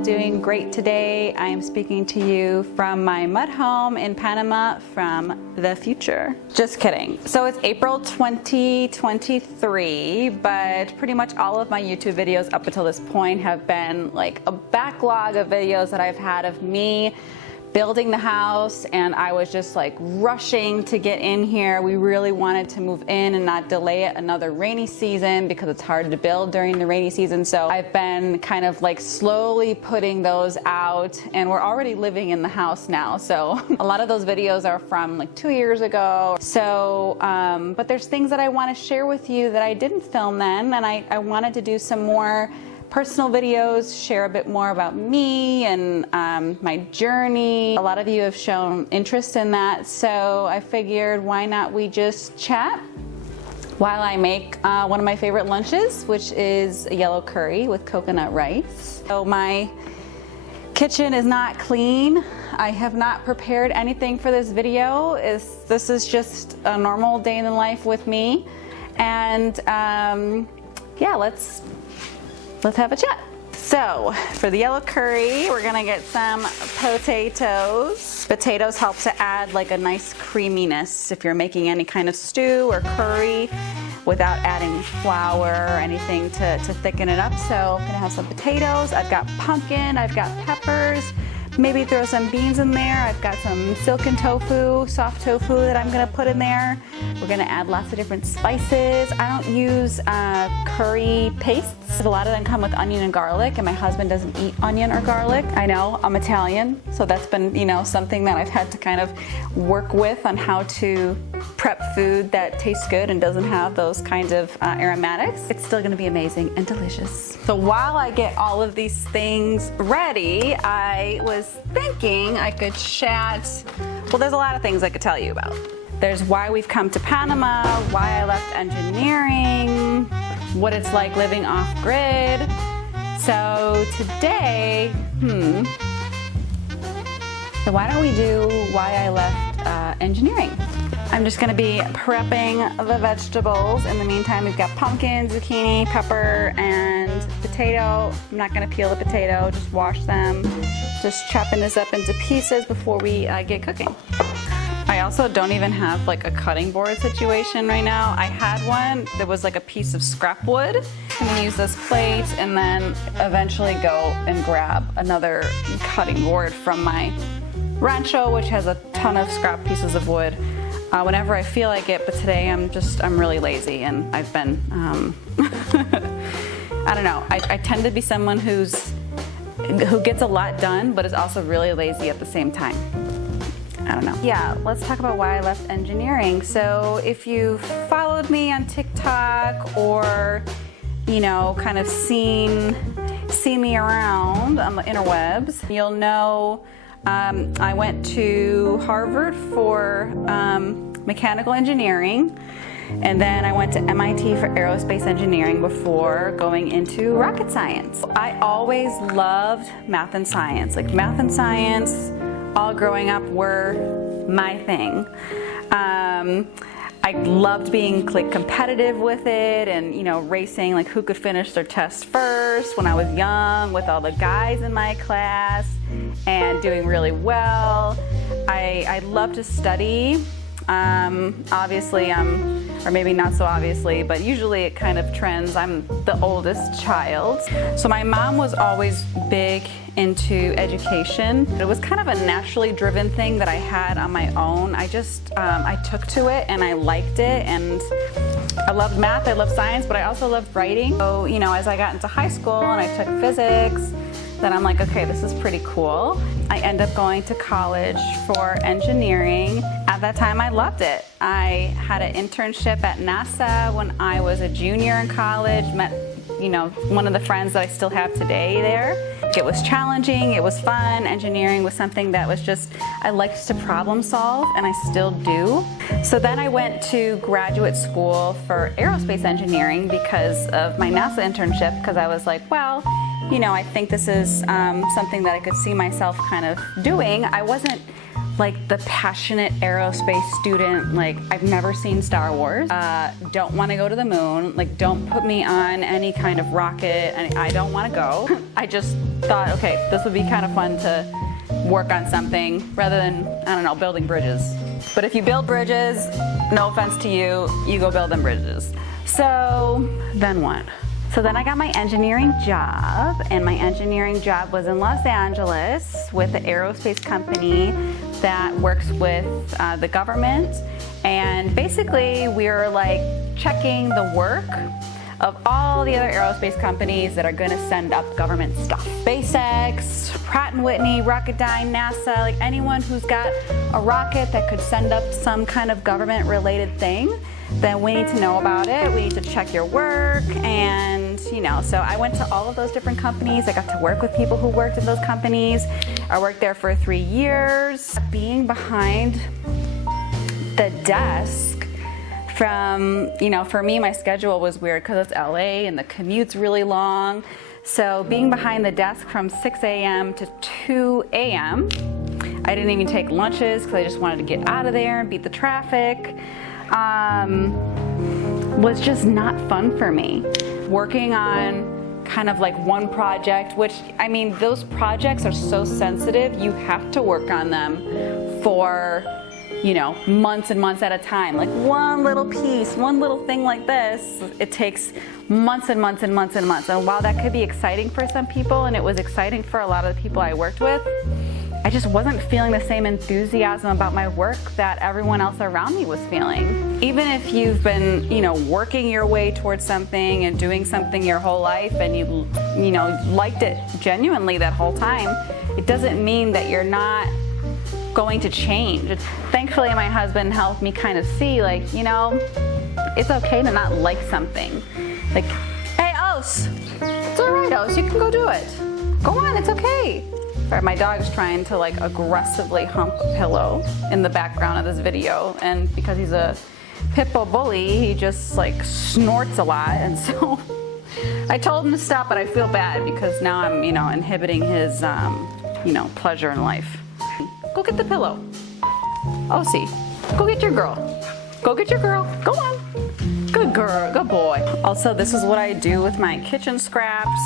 all doing great today. I am speaking to you from my mud home in Panama from the future. Just kidding. So it's April 2023, but pretty much all of my YouTube videos up until this point have been like a backlog of videos that I've had of me building the house, and I was just like rushing to get in here. We really wanted to move in and not delay it another rainy season because it's hard to build during the rainy season. So I've been kind of like slowly putting those out, and we're already living in the house now. So a lot of those videos are from like 2 years ago. So, but there's things that I want to share with you that I didn't film then, and I wanted to do some more personal videos, share a bit more about me and my journey. A lot of you have shown interest in that, so I figured why not we just chat while I make one of my favorite lunches, which is a yellow curry with coconut rice. So my kitchen is not clean. I have not prepared anything for this video. This is just a normal day in the life with me, and yeah, let's have a chat. So for the yellow curry, we're gonna get some potatoes. Potatoes help to add like a nice creaminess if you're making any kind of stew or curry without adding flour or anything to thicken it up. So I'm gonna have some potatoes. I've got pumpkin, I've got peppers, maybe throw some beans in there. I've got some silken tofu, soft tofu that I'm gonna put in there. We're gonna add lots of different spices. I don't use curry pastes. A lot of them come with onion and garlic, and my husband doesn't eat onion or garlic. I know, I'm Italian, so that's been, you know, something that I've had to kind of work with on how to prep food that tastes good and doesn't have those kinds of aromatics. It's still gonna be amazing and delicious. So while I get all of these things ready, I was thinking I could chat. Well, there's a lot of things I could tell you about. There's why we've come to Panama, why I left engineering, what it's like living off grid. So today, so why don't we do why I left engineering? I'm just gonna be prepping the vegetables. In the meantime, we've got pumpkin, zucchini, pepper, and potato. I'm not gonna peel the potato, just wash them. Just chopping this up into pieces before we get cooking. I also don't even have like a cutting board situation right now. I had one that was like a piece of scrap wood. I'm gonna use this plate and then eventually go and grab another cutting board from my rancho, which has a ton of scrap pieces of wood whenever I feel like it. But today I'm really lazy, and I've been, I don't know, I tend to be someone who gets a lot done, but is also really lazy at the same time. I don't know. Yeah, let's talk about why I left engineering. So if you've followed me on TikTok or, you know, kind of seen me around on the interwebs, you'll know I went to Harvard for mechanical engineering, and then I went to MIT for aerospace engineering before going into rocket science. I always loved math and science. Like math and science, all growing up, were my thing. I loved being like competitive with it, and you know, racing, like who could finish their test first when I was young with all the guys in my class, and doing really well. I love to study. Obviously, or maybe not so obviously, but usually it kind of trends. I'm the oldest child. So my mom was always big into education. It was kind of a naturally driven thing that I had on my own. I took to it and I liked it, and I loved math, I loved science, but I also loved writing. So, you know, as I got into high school and I took physics, then I'm like, okay, this is pretty cool. I end up going to college for engineering. At that time, I loved it. I had an internship at NASA when I was a junior in college, met, you know, one of the friends that I still have today there. It was challenging, it was fun. Engineering was something that was just, I liked to problem solve, and I still do. So then I went to graduate school for aerospace engineering because of my NASA internship, because I was like, well, you know, I think this is something that I could see myself kind of doing. I wasn't like the passionate aerospace student, like I've never seen Star Wars, don't want to go to the moon, like don't put me on any kind of rocket, and I don't want to go. I just thought, okay, this would be kind of fun to work on something rather than, I don't know, building bridges. But if you build bridges, no offense to you, you go build them bridges. So then what? So then I got my engineering job, and my engineering job was in Los Angeles with an aerospace company that works with the government. And basically we were like checking the work of all the other aerospace companies that are gonna send up government stuff. SpaceX, Pratt & Whitney, Rocketdyne, NASA, like anyone who's got a rocket that could send up some kind of government related thing, then we need to know about it. We need to check your work, and you know, so I went to all of those different companies. I got to work with people who worked in those companies. I worked there for 3 years. Being behind the desk from, you know, for me, my schedule was weird because it's LA and the commute's really long. So being behind the desk from 6 a.m. to 2 a.m., I didn't even take lunches because I just wanted to get out of there and beat the traffic. Was just not fun for me. Working on kind of like one project, which, I mean, those projects are so sensitive, you have to work on them for, you know, months and months at a time. Like one little piece, one little thing like this, it takes months and months and months and months. And while that could be exciting for some people, and it was exciting for a lot of the people I worked with, I just wasn't feeling the same enthusiasm about my work that everyone else around me was feeling. Even if you've been, you know, working your way towards something and doing something your whole life, and you know, liked it genuinely that whole time, it doesn't mean that you're not going to change. Thankfully, my husband helped me kind of see, like, you know, it's okay to not like something. Like, hey, Os, it's all right, Os, you can go do it. Go on, it's okay. Or my dog's trying to like aggressively hump a pillow in the background of this video, and because he's a pit bull bully, he just like snorts a lot, and so I told him to stop, but I feel bad because now I'm, you know, inhibiting his, you know, pleasure in life. Go get the pillow. Oh, see, go get your girl. Go get your girl. Go on. Good girl, good boy. Also, this is what I do with my kitchen scraps.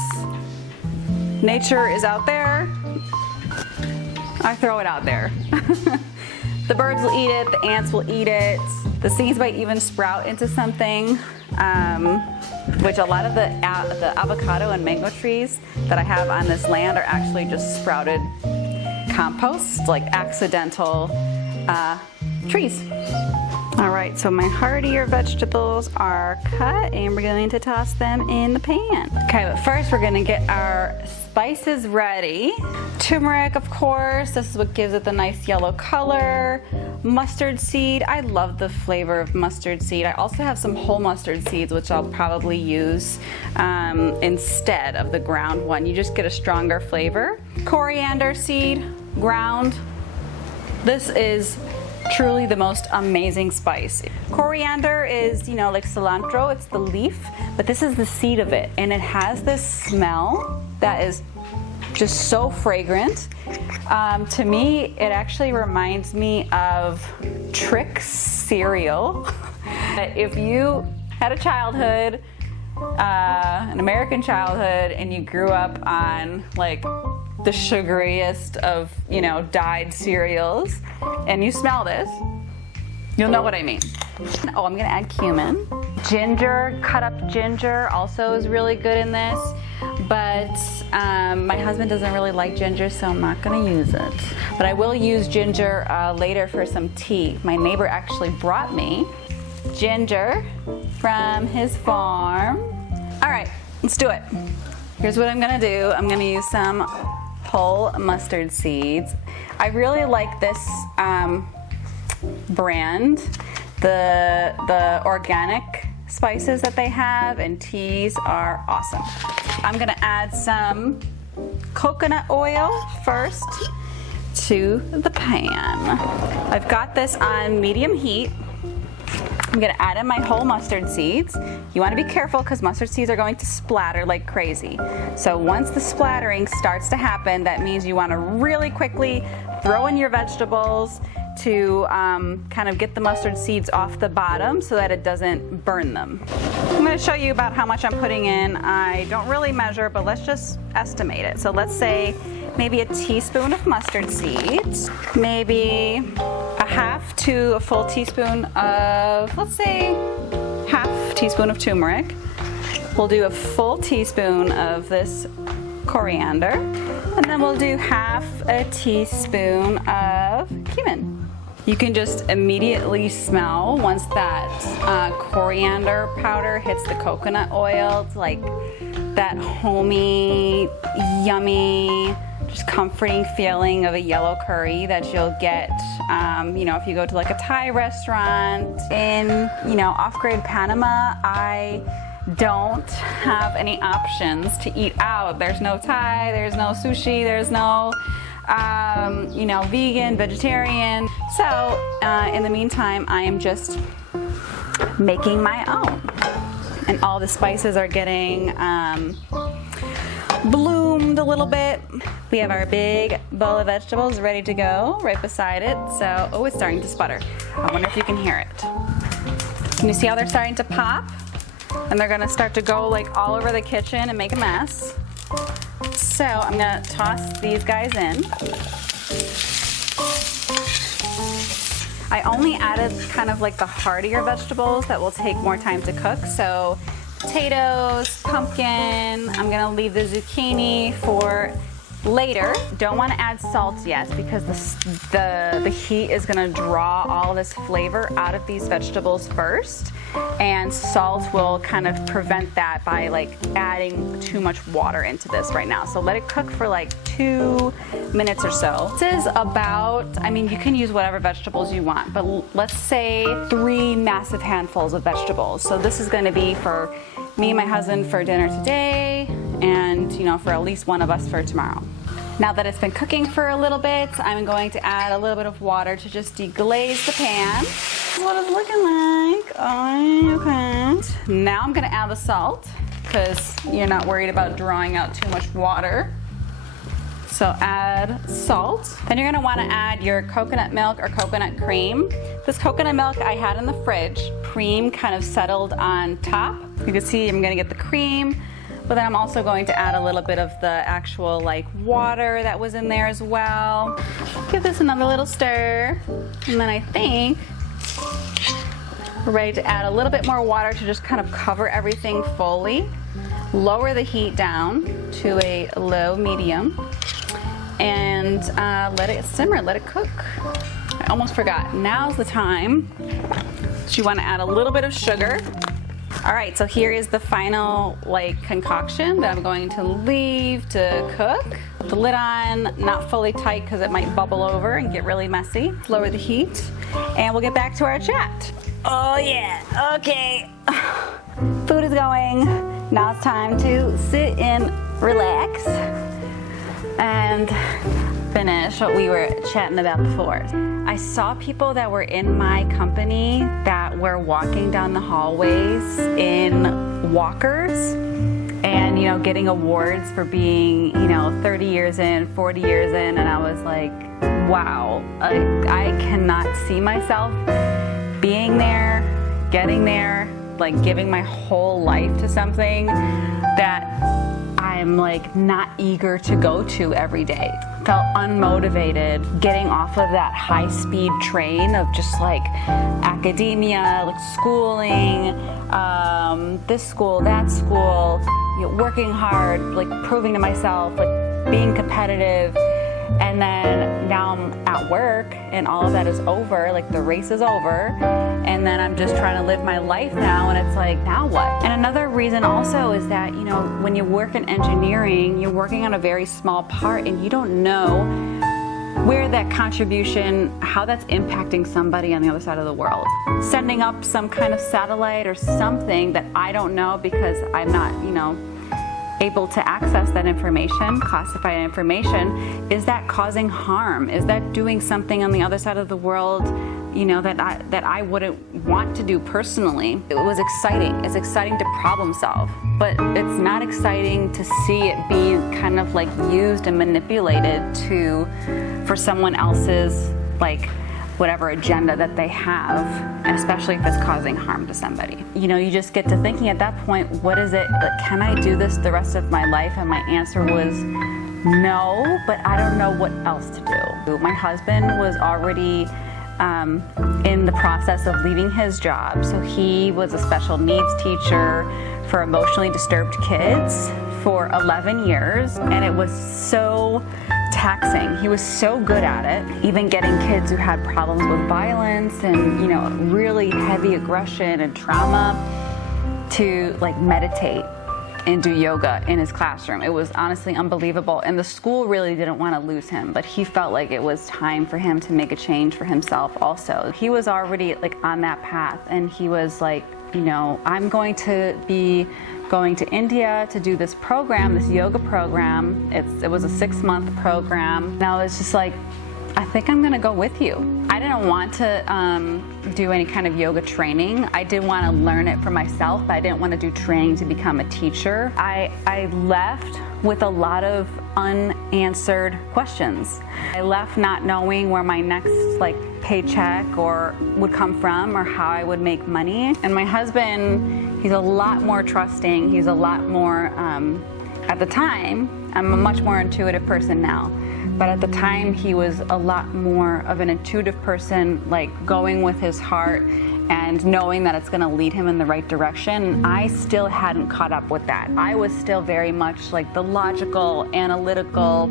Nature is out there. I throw it out there. The birds will eat it, the ants will eat it. The seeds might even sprout into something, which a lot of the avocado and mango trees that I have on this land are actually just sprouted compost, like accidental trees. All right, so my heartier vegetables are cut, and we're going to toss them in the pan. Okay, but first we're gonna get our spices ready. Turmeric, of course, this is what gives it the nice yellow color. Mustard seed, I love the flavor of mustard seed. I also have some whole mustard seeds, which I'll probably use instead of the ground one. You just get a stronger flavor. Coriander seed, ground. This is truly the most amazing spice. Coriander is, you know, like cilantro, it's the leaf, but this is the seed of it, and it has this smell that is just so fragrant. To me, it actually reminds me of Trix cereal. If you had a childhood, an American childhood, and you grew up on like the sugariest of, you know, dyed cereals, and you smell this, you'll know what I mean. Oh, I'm gonna add cumin. Ginger, cut up ginger also is really good in this, but my husband doesn't really like ginger, so I'm not gonna use it. But I will use ginger later for some tea. My neighbor actually brought me ginger from his farm. All right, let's do it. Here's what I'm gonna do. I'm gonna use some whole mustard seeds. I really like this brand, the organic spices that they have and teas are awesome. I'm gonna add some coconut oil first to the pan. I've got this on medium heat. I'm gonna add in my whole mustard seeds. You wanna be careful because mustard seeds are going to splatter like crazy. So once the splattering starts to happen, that means you wanna really quickly throw in your vegetables to kind of get the mustard seeds off the bottom so that it doesn't burn them. I'm gonna show you about how much I'm putting in. I don't really measure, but let's just estimate it. So let's say maybe a teaspoon of mustard seeds, maybe a half to a full teaspoon of, let's say, half teaspoon of turmeric. We'll do a full teaspoon of this coriander, and then we'll do half a teaspoon of cumin. You can just immediately smell once that coriander powder hits the coconut oil. It's like that homey, yummy, just comforting feeling of a yellow curry that you'll get, you know, if you go to like a Thai restaurant. In, you know, off-grid Panama, I don't have any options to eat out. There's no Thai, there's no sushi, there's no, you know, vegan, vegetarian. So in the meantime, I am just making my own. And all the spices are getting bloomed a little bit. We have our big bowl of vegetables ready to go right beside it. So, oh, it's starting to sputter. I wonder if you can hear it. Can you see how they're starting to pop? And they're gonna start to go like all over the kitchen and make a mess. So I'm gonna toss these guys in. I only added kind of like the heartier vegetables that will take more time to cook. So potatoes, pumpkin, I'm gonna leave the zucchini for later. Don't wanna add salt yet because the heat is gonna draw all this flavor out of these vegetables first. And salt will kind of prevent that by like adding too much water into this right now. So let it cook for like 2 minutes or so. This is about, I mean, you can use whatever vegetables you want, but let's say 3 massive handfuls of vegetables. So this is gonna be for me and my husband for dinner today, and you know, for at least one of us for tomorrow. Now that it's been cooking for a little bit, I'm going to add a little bit of water to just deglaze the pan. This is what it's looking like. Oh, okay. Now I'm gonna add the salt because you're not worried about drawing out too much water. So add salt. Then you're gonna wanna add your coconut milk or coconut cream. This coconut milk I had in the fridge. Cream kind of settled on top. You can see I'm gonna get the cream, but then I'm also going to add a little bit of the actual like water that was in there as well. Give this another little stir. And then I think we're ready to add a little bit more water to just kind of cover everything fully. Lower the heat down to a low medium and let it simmer, let it cook. I almost forgot. Now's the time that you want to add a little bit of sugar. All right, so here is the final like concoction that I'm going to leave to cook. Put the lid on, not fully tight because it might bubble over and get really messy. Lower the heat and we'll get back to our chat. Oh yeah, okay. Food is going. Now it's time to sit and relax and finish what we were chatting about before. I saw people that were in my company that were walking down the hallways in walkers and, you know, getting awards for being, you know, 30 years in, 40 years in, and I was like, wow, I cannot see myself being there, getting there, like giving my whole life to something that I'm like not eager to go to every day. Felt unmotivated getting off of that high-speed train of just like academia, like schooling, this school, that school, you know, working hard, like proving to myself, like being competitive. And then now I'm at work and all of that is over, like the race is over, and then I'm just trying to live my life now, and it's like, now what? And another reason also is that, you know, when you work in engineering, you're working on a very small part and you don't know where that contribution, how that's impacting somebody on the other side of the world. Sending up some kind of satellite or something that I don't know because I'm not, you know, able to access that information, classified information, is that causing harm? Is that doing something on the other side of the world you know, that I wouldn't want to do personally. It was exciting. It's exciting to problem solve, but it's not exciting to see it be kind of like used and manipulated for someone else's, like, whatever agenda that they have, and especially if it's causing harm to somebody. You know, you just get to thinking at that point, what is it, like, can I do this the rest of my life? And my answer was no, but I don't know what else to do. My husband was already in the process of leaving his job. So he was a special needs teacher for emotionally disturbed kids for 11 years, and it was so taxing. He was so good at it, even getting kids who had problems with violence and, you know, really heavy aggression and trauma to like meditate and do yoga in his classroom. It was honestly unbelievable. And the school really didn't want to lose him, but he felt like it was time for him to make a change for himself also. He was already like on that path, and he was like, you know, I'm going to be going to India to do this program, this yoga program. It was a 6-month program. And I was just like, I think I'm gonna go with you. I didn't want to do any kind of yoga training. I did want to learn it for myself, but I didn't want to do training to become a teacher. I left with a lot of unanswered questions. I left not knowing where my next like paycheck or would come from, or how I would make money. And my husband, he's a lot more trusting. He's a lot more, at the time, I'm a much more intuitive person now. But at the time, he was a lot more of an intuitive person, like going with his heart and knowing that it's going to lead him in the right direction. I still hadn't caught up with that. I was still very much like the logical, analytical,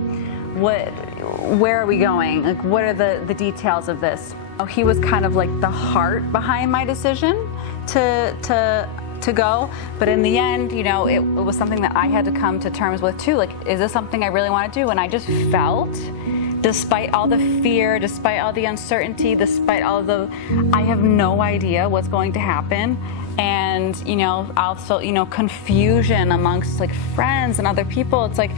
where are we going? Like, what are the details of this? He was kind of like the heart behind my decision to go, but in the end, you know, it was something that I had to come to terms with too. Like, is this something I really want to do? And I just felt, despite all the fear, despite all the uncertainty, despite all the, I have no idea what's going to happen. And, you know, also, you know, confusion amongst like friends and other people. It's like,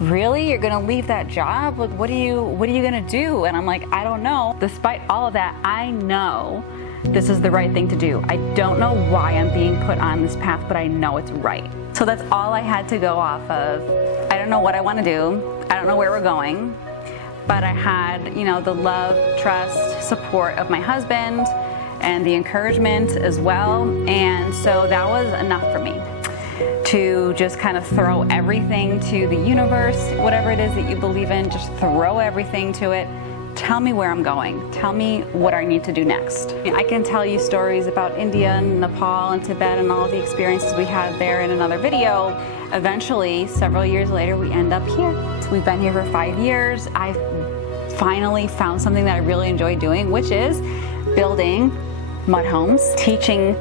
really? You're gonna leave that job? Like, what are you gonna do? And I'm like, I don't know. Despite all of that, I know this is the right thing to do. I don't know why I'm being put on this path, but I know it's right. So that's all I had to go off of. I don't know what I want to do. I don't know where we're going, but I had, you know, the love, trust, support of my husband and the encouragement as well. And so that was enough for me to just kind of throw everything to the universe, whatever it is that you believe in, just throw everything to it. Tell me where I'm going. Tell me what I need to do next. I can tell you stories about India and Nepal and Tibet and all the experiences we had there in another video. Eventually, several years later, we end up here. So we've been here for 5 years. I've finally found something that I really enjoy doing, which is building mud homes, teaching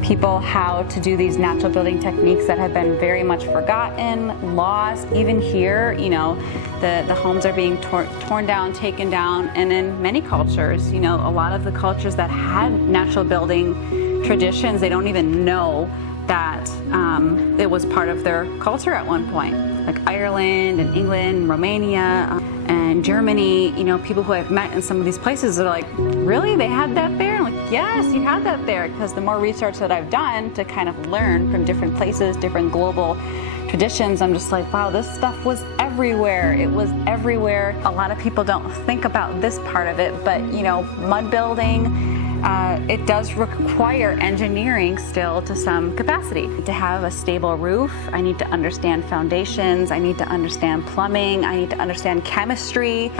people how to do these natural building techniques that have been very much forgotten, lost. Even here, you know, the homes are being torn down, taken down, and in many cultures, you know, a lot of the cultures that had natural building traditions, they don't even know that it was part of their culture at one point. Like Ireland and England and Romania and Germany, you know, people who I've met in some of these places are like, really? They had that there? I'm like, yes, you had that there. Because the more research that I've done to kind of learn from different places, different global traditions, I'm just like, wow, this stuff was everywhere. It was everywhere. A lot of people don't think about this part of it, but, you know, mud building, it does require engineering still to some capacity. To have a stable roof, I need to understand foundations, I need to understand plumbing, I need to understand chemistry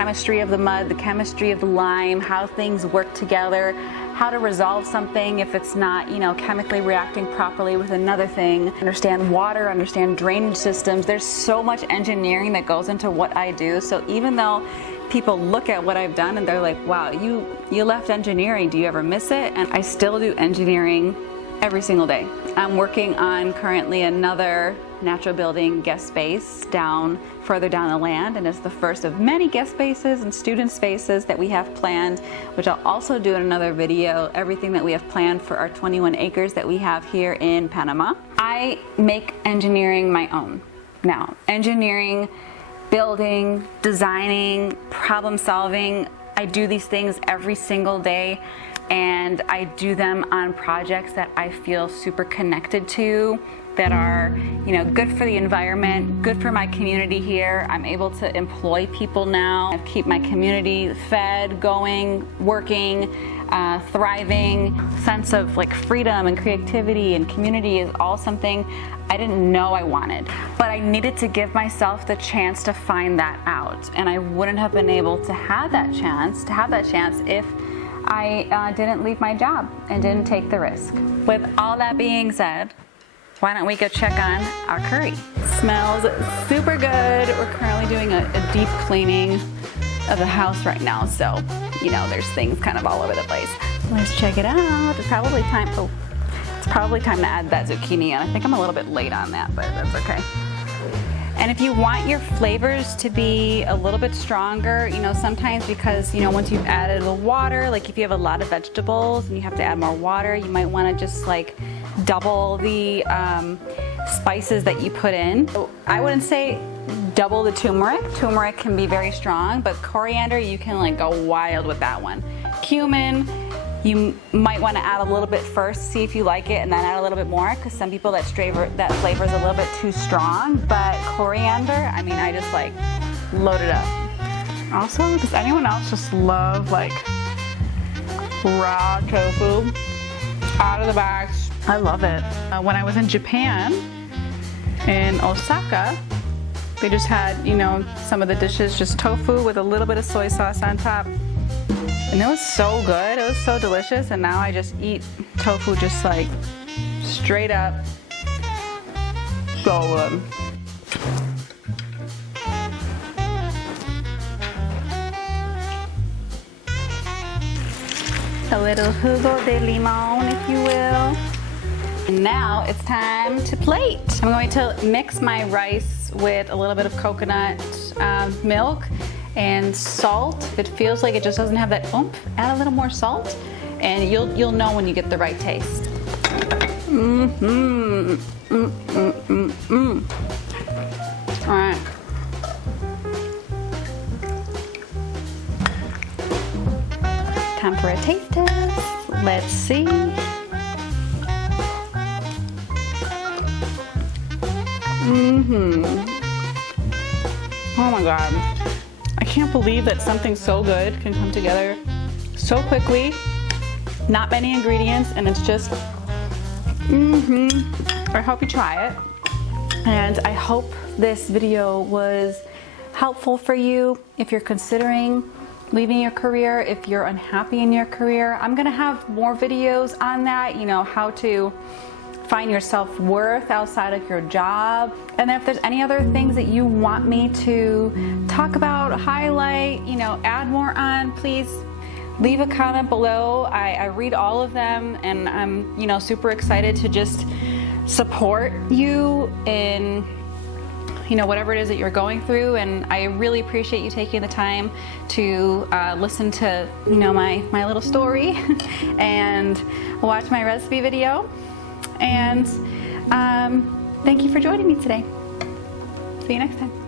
of the mud, the chemistry of the lime, how things work together, how to resolve something if it's not, you know, chemically reacting properly with another thing. Understand water, understand drainage systems. There's so much engineering that goes into what I do. So even though people look at what I've done and they're like, wow, you left engineering, do you ever miss it? And I still do engineering every single day. I'm working on currently another natural building guest space further down the land, and it's the first of many guest spaces and student spaces that we have planned, which I'll also do in another video, everything that we have planned for our 21 acres that we have here in Panama. I make engineering my own now. Engineering, building, designing, problem solving, I I do these things every single day, and I do them on projects that I feel super connected to, that are, you know, good for the environment, good for my community here. I'm able to employ people now, I keep my community fed, going, working, thriving. Sense of like freedom and creativity and community is all something I didn't know I wanted, but I needed to give myself the chance to find that out, and I wouldn't have been able to have that chance if I didn't leave my job and didn't take the risk. With all that being said, why don't we go check on our curry? Smells super good. We're currently doing a deep cleaning of the house right now, so you know there's things kind of all over the place. Let's check it out. It's probably time to add that zucchini in. I think I'm a little bit late on that, but that's okay. And if you want your flavors to be a little bit stronger, you know, sometimes because, you know, once you've added the water, like if you have a lot of vegetables and you have to add more water, you might want to just like double the spices that you put in. So I wouldn't say double the turmeric. Turmeric can be very strong, but coriander, you can like go wild with that one. Cumin, you might want to add a little bit first, see if you like it, and then add a little bit more, because some people that flavor is a little bit too strong. But coriander, I mean, I just like load it up. Also, does anyone else just love like raw tofu out of the box? I love it. When I was in Japan, in Osaka, they just had, you know, some of the dishes just tofu with a little bit of soy sauce on top. And it was so good, it was so delicious, and now I just eat tofu just like straight up. So good. A little jugo de limon, if you will. And now it's time to plate. I'm going to mix my rice with a little bit of coconut milk and salt. If it feels like it just doesn't have that oomph, add a little more salt, and you'll know when you get the right taste. All right. Time for a taste test. Let's see. Oh my God. I can't believe that something so good can come together so quickly. Not many ingredients, and it's just, I hope you try it. And I hope this video was helpful for you if you're considering leaving your career, if you're unhappy in your career. I'm gonna have more videos on that, you know, how to find your self-worth outside of your job. And if there's any other things that you want me to talk about, highlight, you know, add more on, please leave a comment below. I read all of them, and I'm, you know, super excited to just support you in, you know, whatever it is that you're going through. And I really appreciate you taking the time to listen to, you know, my little story and watch my recipe video. And thank you for joining me today. See you next time.